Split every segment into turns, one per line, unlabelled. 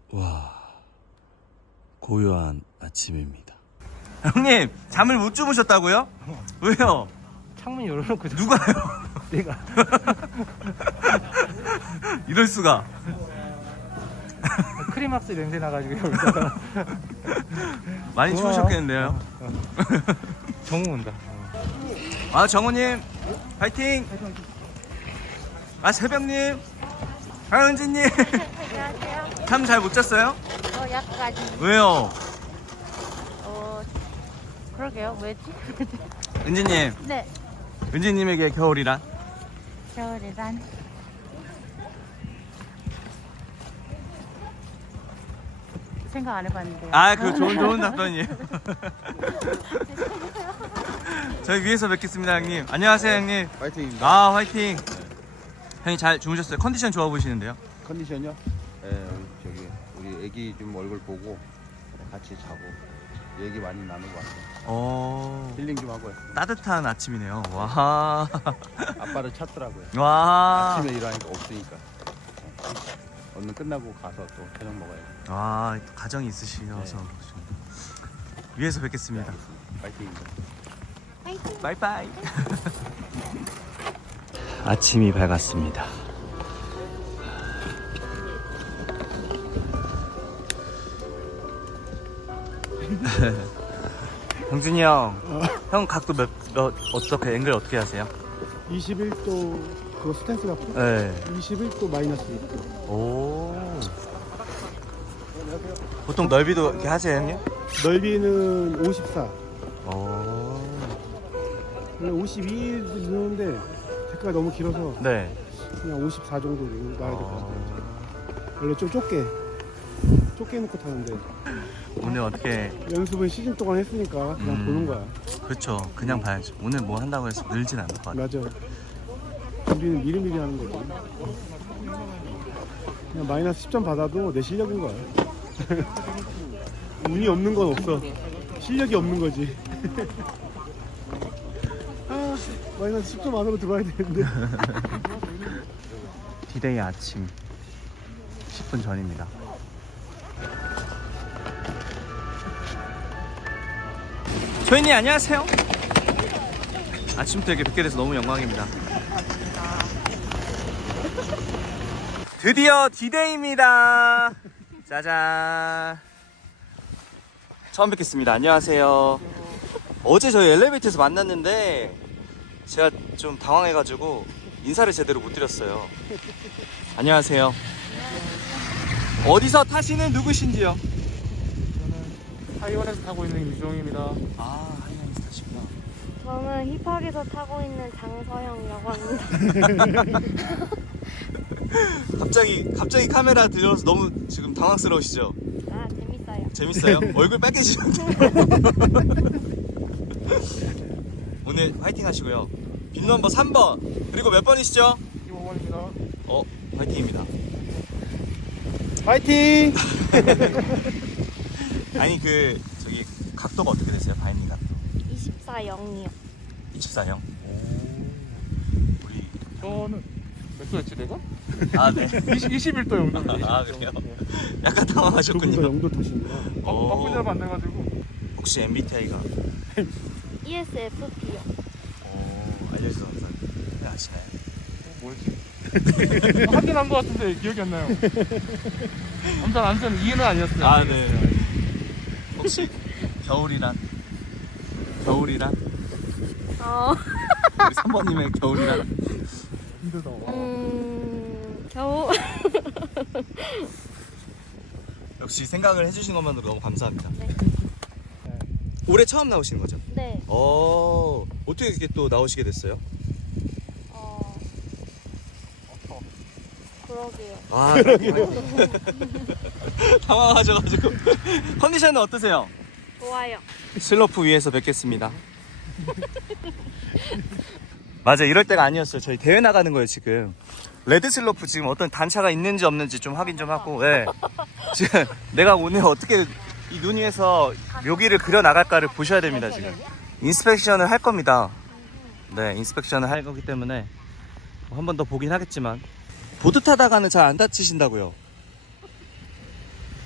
와, 고요한 아침입니다.
형님, 잠을 못 주무셨다고요? 왜요?
창문 열어놓고
누가요?
내가
이럴 수가.
크리막스 냄새 나가지고 여기다가
많이 추우셨겠는데요?
정우 온다.
아, 정우님, 파이팅! 아, 새벽님, 하은지님,
안녕하세요.
잠 잘 못 잤어요?
약간
왜요?
그러게요. 왜지?
은지님,
네.
은지님에게 겨울이란?
겨울이란 생각 안 해봤는데요.
아, 그 좋은 답변이에요. 저희 위에서 뵙겠습니다, 형님. 안녕하세요, 형님.
파이팅입니다.
아, 화이팅. 형님 잘 주무셨어요? 컨디션 좋아 보이시는데요?
컨디션요? 예, 저기 우리 애기 좀 얼굴 보고 같이 자고 얘기 많이 나누고 왔어요. 힐링 좀 하고요.
따뜻한 아침이네요. 와.
아빠를 찾더라고요.
와.
아침에 일하니까 없으니까. 오늘 끝나고 가서 또 저녁 먹어야죠.
와, 또 가정이 있으셔서. 위에서 뵙겠습니다.
파이팅입니다.
바이바이. 아침이 밝았습니다. 형준이 형, 형 각도 어떻게 앵글 어떻게 하세요?
21도 그거 스탠스 갖고
네.
21도 마이너스 6도.
오. 보통 넓이도 이렇게 하세요, 형님?
넓이는 54.
오.
원래 52 넣는데 데크가 너무 길어서
네.
그냥 54 정도 놔야 될 것 같아요. 원래 좀 좁게 놓고 타는데
오늘 어떻게?
연습은 시즌 동안 했으니까 그냥 보는 거야.
그렇죠. 그냥 봐야죠. 오늘 뭐 한다고 해서 늘진 않을 것 같아요.
맞아. 준비는 미리미리 하는 거지. 그냥 마이너스 10점 받아도 내 실력인 거야. 운이 없는 건 없어. 실력이 없는 거지. 아, 마이너스 10점 안으로 들어와야 되는데.
디데이 아침 10분 전입니다. 조인님 안녕하세요. 아침부터 이렇게 뵙게 돼서 너무 영광입니다. 드디어 디데이입니다. 짜잔. 처음 뵙겠습니다. 안녕하세요. 어제 저희 엘리베이터에서 만났는데 제가 좀 당황해가지고 인사를 제대로 못 드렸어요. 안녕하세요. 어디서 타시는 누구신지요?
하이원에서 타고 있는 임종입니다.
아, 하이나이스 타시구나.
저는 힙합에서 타고 있는 장서영이라고 합니다.
갑자기 카메라 들어서 너무 지금 당황스러우시죠?
아, 재밌어요.
재밌어요? 얼굴 빨개지는데. 오늘 화이팅 하시고요. 빈 넘버 3번. 그리고 몇 번이시죠?
15번입니다.
화이팅입니다.
파이팅!
아니 저기 각도가 어떻게 되세요? 바이닝 각도.
24영이요.
24형. 우리
저는 몇 도였지 내가?
아, 네.
21도 정도.
아, 그래요? 약간
조금 더
당황하셨군요.
영도 타시는구나.
바꾸지 않으면 안 돼가지고.
혹시 MBTI가
ESFP요.
알려주셔서 감사합니다. 네, 아시나요?
뭐였지? 하긴 한 것 같은데 기억이 안 나요. 아무튼 이해는 아니었어요.
아, 네. 혹시 겨울이란? 우리 3번님의 겨울이란?
힘들다.
겨울.
역시 생각을 해주신 것만으로 너무 감사합니다.
네.
올해 처음 나오시는 거죠?
네.
어떻게 이렇게 또 나오시게 됐어요?
그러게요.
아, 당황하셔가지고. 컨디션은 어떠세요?
좋아요.
슬로프 위에서 뵙겠습니다. 맞아, 이럴 때가 아니었어요. 저희 대회 나가는 거예요 지금. 레드 슬로프 지금 어떤 단차가 있는지 없는지 좀 확인 좀 하고. 네. 지금 내가 오늘 어떻게 이 눈 위에서 묘기를 그려 나갈까를 보셔야 됩니다. 지금 인스펙션을 할 겁니다. 네, 인스펙션을 할 거기 때문에 한 번 더 보긴 하겠지만. 보드 타다가는 잘 안 다치신다고요?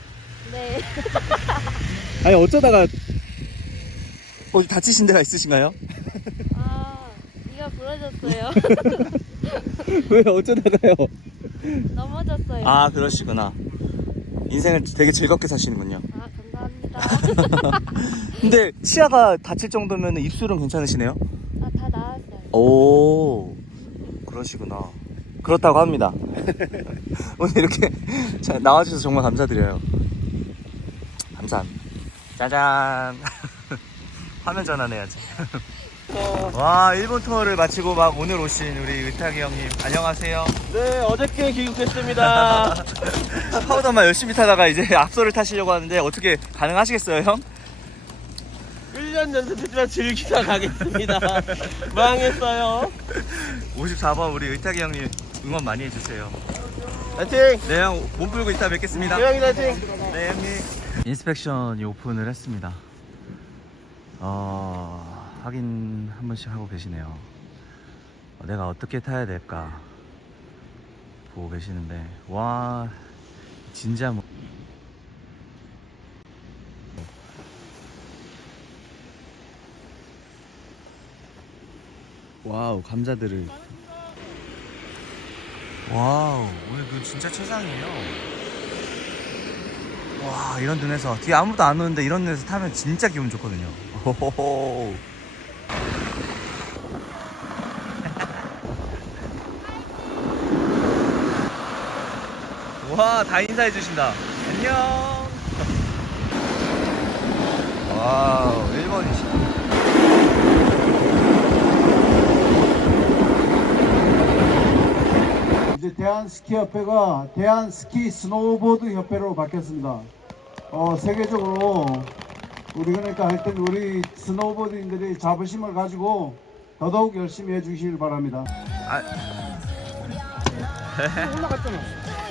네.
아니 어쩌다가 어디 다치신 데가 있으신가요?
아, 이가 부러졌어요.
왜 어쩌다가요?
넘어졌어요.
아 그러시구나. 인생을 되게 즐겁게 사시는군요.
아, 감사합니다.
근데 치아가 다칠 정도면 입술은 괜찮으시네요?
아, 다 나았어요.
오 그러시구나. 그렇다고 합니다. 오늘 이렇게 잘 나와주셔서 정말 감사드려요. 감사합니다. 짜잔. 화면 전환해야지. 와 일본 투어를 마치고 막 오늘 오신 우리 의탁이 형님 안녕하세요.
네, 어저께 귀국했습니다.
파우더만 열심히 타다가 이제 앞서를 타시려고 하는데 어떻게 가능하시겠어요 형?
1년 연습했지만 즐기다 가겠습니다. 망했어요.
54번 우리 의탁이 형님 응원 많이 해주세요.
파이팅!
네 형 몸 풀고 이따 뵙겠습니다.
대형이 파이팅!
네 형님. 인스펙션이 오픈을 했습니다. 확인 한 번씩 하고 계시네요. 내가 어떻게 타야 될까 보고 계시는데 와 진짜 뭐 와우 감자들을 와우 오늘 눈 진짜 최상이에요. 와 이런 눈에서 뒤에 아무도 안 오는데 이런 눈에서 타면 진짜 기분 좋거든요. 호호호. 와 다 인사해 주신다. 안녕. 와우 1번이시다.
이제 대한스키협회가 대한스키 스노우보드 협회로 바뀌었습니다. 세계적으로 우리 그러니까 하여튼 우리 스노우보드인들이 자부심을 가지고 더더욱 열심히 해주시길 바랍니다. 올라갔잖아.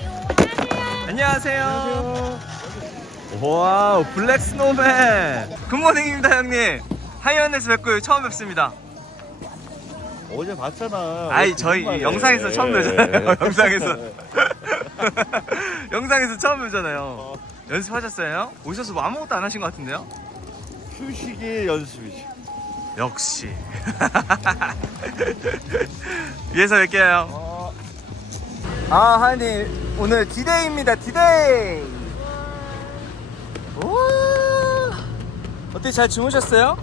안녕하세요. 와우 블랙 스노우맨. 굿모닝입니다 형님. 하이언에서 뵙고 처음 뵙습니다.
어제 봤잖아.
아이 저희 영상에서 처음 뵈잖아요. 영상에서 영상에서 처음 뵈잖아요. 연습하셨어요? 오셔서 뭐 아무것도 안 하신 것 같은데요?
휴식이 연습이지.
역시 위에서 뵐게요. 아 하연님 오늘 디데이입니다. 디데이. 오 어떻게 잘 주무셨어요?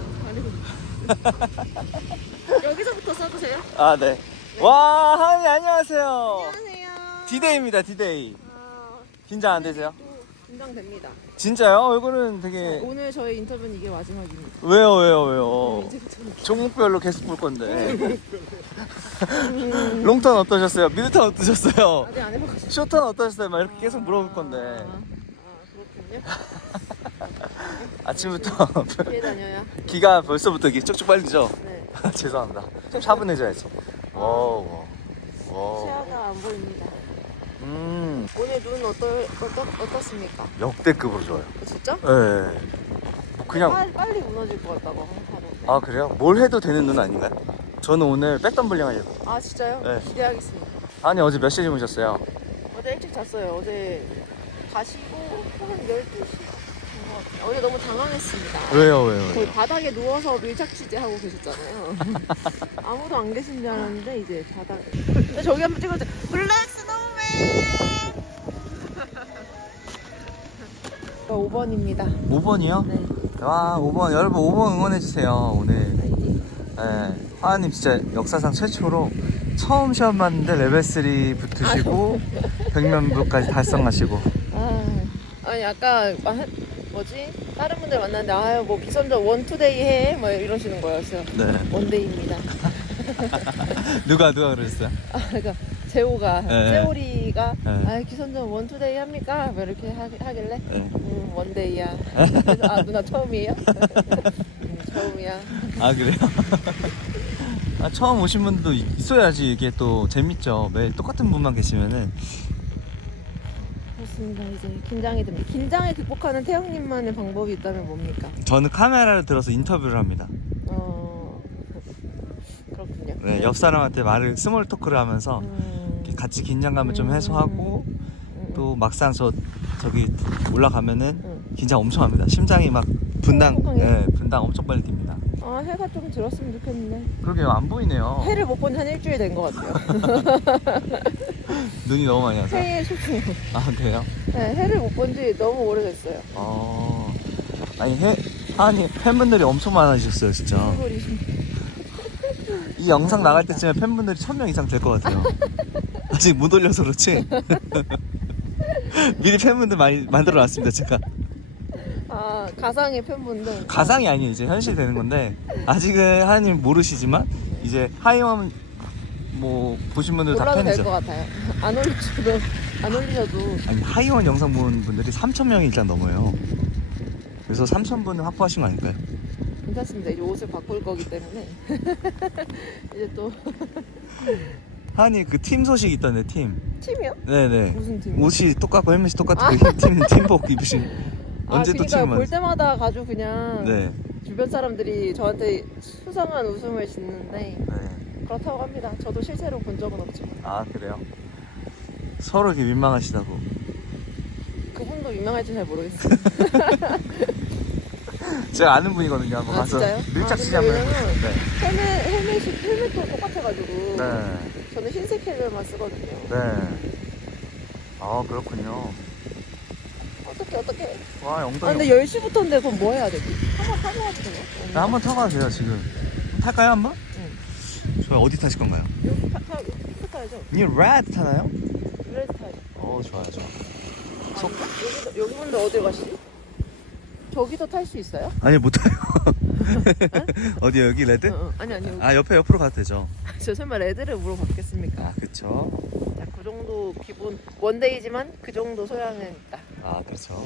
여기서부터 써주세요.
아 네. 와 하연님 안녕하세요.
안녕하세요.
디데이입니다. 디데이. 긴장 안 되세요?
긴장됩니다.
진짜요? 얼굴은 되게
오늘 저희 인터뷰는 이게 마지막입니다.
왜요?
이제부터는
종목별로 계속 볼 건데. 롱턴 어떠셨어요? 미드턴 어떠셨어요?
아직 안 해봐가지고.
쇼턴 어떠셨어요? 막 이렇게 계속 물어볼 건데.
그렇군요.
아침부터
뒤에 다녀야.
기가 벌써부터 이게 쭉쭉 빨리죠?
네.
죄송합니다. 좀 차분해져야지. 와우. 와우.
시야가 안 보입니다.
음,
오늘 눈 어떻습니까?
역대급으로 좋아요.
진짜?
예. 네. 뭐 그냥
빨리 무너질 것 같다고 하루.
아 그래요? 뭘 해도 되는 눈 아닌가요? 저는 오늘 백덤블링 하려고.
아 진짜요?
네.
기대하겠습니다.
아니 어제 몇 시에 주무셨어요?
어제 일찍 잤어요. 어제 가시고 한 12시. 어제 너무 당황했습니다.
왜요?
거의 바닥에 누워서 밀착 취재하고 계셨잖아요. 아무도 안 계신 줄 알았는데 이제 바닥. 근데 저기 한번 찍어주세요. 블랙 스노우맨. 5번입니다.
5번이요?
네.
와 5번 여러분 5번 응원해주세요 오늘.
파이팅.
네, 하하님 진짜 역사상 최초로 처음 시험 봤는데 레벨 3 붙으시고 100명부까지 달성하시고.
아니 아까 뭐지? 다른 분들 만났는데 아유 뭐 기선전 원투데이 해? 뭐 이러시는 거였어요.
네.
원데이입니다.
누가 그러셨어요?
그러니까 재호가
네.
재호리가
네.
아 기선전 원투데이 합니까? 뭐 이렇게 하길래
네.
원데이야. 그래서 아 누나 처음이에요? 처음이야.
아 그래요? 아, 처음 오신 분도 있어야지 이게 또 재밌죠. 매일 똑같은 분만 계시면은.
그렇습니다. 이제 긴장이 됩니다. 긴장을 극복하는 태영님만의 방법이 있다면 뭡니까?
저는 카메라를 들어서 인터뷰를 합니다.
그렇군요.
네, 옆 사람한테 말을 스몰 토크를 하면서 이렇게 같이 긴장감을 좀 해소하고 또 막상 저 저기 올라가면은
응.
긴장 엄청 합니다. 심장이 막 분당,
콩콩콩해요?
네, 분당 엄청 빨리 뜁니다.
아, 해가 좀 들었으면 좋겠는데.
그러게요, 안 보이네요.
해를 못 본 지 한 일주일 된 것 같아요.
눈이 너무 많이 와서.
해의 소중.
아, 그래요?
네, 해를 못 본 지 너무 오래됐어요.
아니, 아니, 팬분들이 엄청 많아지셨어요, 진짜.
소리.
이 영상 나갈 때쯤에 팬분들이 1000명 이상 될 것 같아요. 아직 못 올려서 그렇지. 미리 팬분들 많이 만들어 놨습니다, 제가.
아, 가상의 팬분들.
가상이 아니에요, 이제 현실이 되는 건데, 아직은 하나님 모르시지만, 이제 하이원 뭐, 보신 분들 다
올라도 될
팬이죠.
것 같아요. 안 올리셔도.
아니, 하이원 영상 본 분들이 3000명이 일단 넘어요. 그래서 3000분을 확보하신 거 아닐까요?
괜찮습니다. 이제 옷을 바꿀 거기 때문에. 이제 또.
하나님 그 팀 소식 있던데, 팀.
팀이요?
네네.
무슨 팀이요?
옷이 똑같고 헬멧이 똑같고 그 팀복 입으신. 언제 또
그러니까
팀을
볼 때마다 가지고 그냥
네.
주변 사람들이 저한테 수상한 웃음을 짓는데
네.
그렇다고 합니다. 저도 실제로 본 적은 없지만
아, 그래요? 서로 이렇게 민망하시다고.
그분도 유명할지 잘 모르겠어요.
제가 아는 분이거든요. 한번
아,
가서
진짜요?
밀착
아,
시지
근데
한번 해보세요. 네.
헬멧도 똑같아가지고
네.
저는 흰색 헬멧만 쓰거든요.
네. 아, 그렇군요.
어떻게?
와,
아,
엉덩이.
근데 10시부터인데 그럼 뭐 해야 되지? 한번 타고 가도 되나?
나 한번 타고 가도 돼요, 지금. 탈까요, 한번?
응.
좋아요. 어디 타실 건가요?
여기 타야죠.
이 레드 타나요?
그래서 타야죠.
좋아요, 좋아요.
여기 분들 어딜 가시지? 저기서 탈 수 있어요?
아니, 못 타요. 어디요, 여기 레드?
아니 여기.
아, 옆으로 가도 되죠.
저 설마 레드를 물어봤겠습니까?
아, 그쵸.
자, 그 정도 기본 원데이지만 그 정도 소양은 있다.
아, 그렇죠.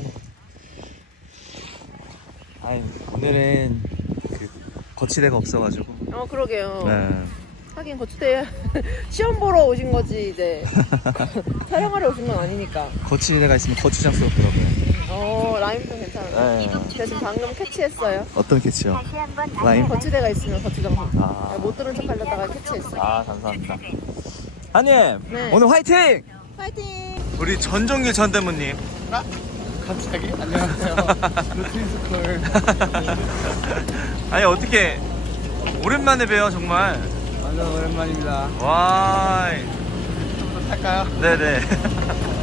아니, 오늘은 그 거치대가 없어가지고.
그러게요.
네.
하긴 거치대 시험 보러 오신 거지 이제 촬영하러 오신 건 아니니까.
거치대가 있으면 거추장스럽더라고요.
라임도 괜찮아요.
네.
대신 방금 캐치했어요.
어떤 캐치요? 라임?
거치대가 있으면 거치장.
아.
못 들은 척 하려다가 캐치했어요.
아, 감사합니다. 하님,
네.
오늘 화이팅!
파이팅!
우리 전종길 전대무님.
갑자기? 안녕하세요. 루틴스쿨.
아니, 어떻게 오랜만에 봬요, 정말.
완전 오랜만입니다.
와.
좀 더 탈까요?
네네.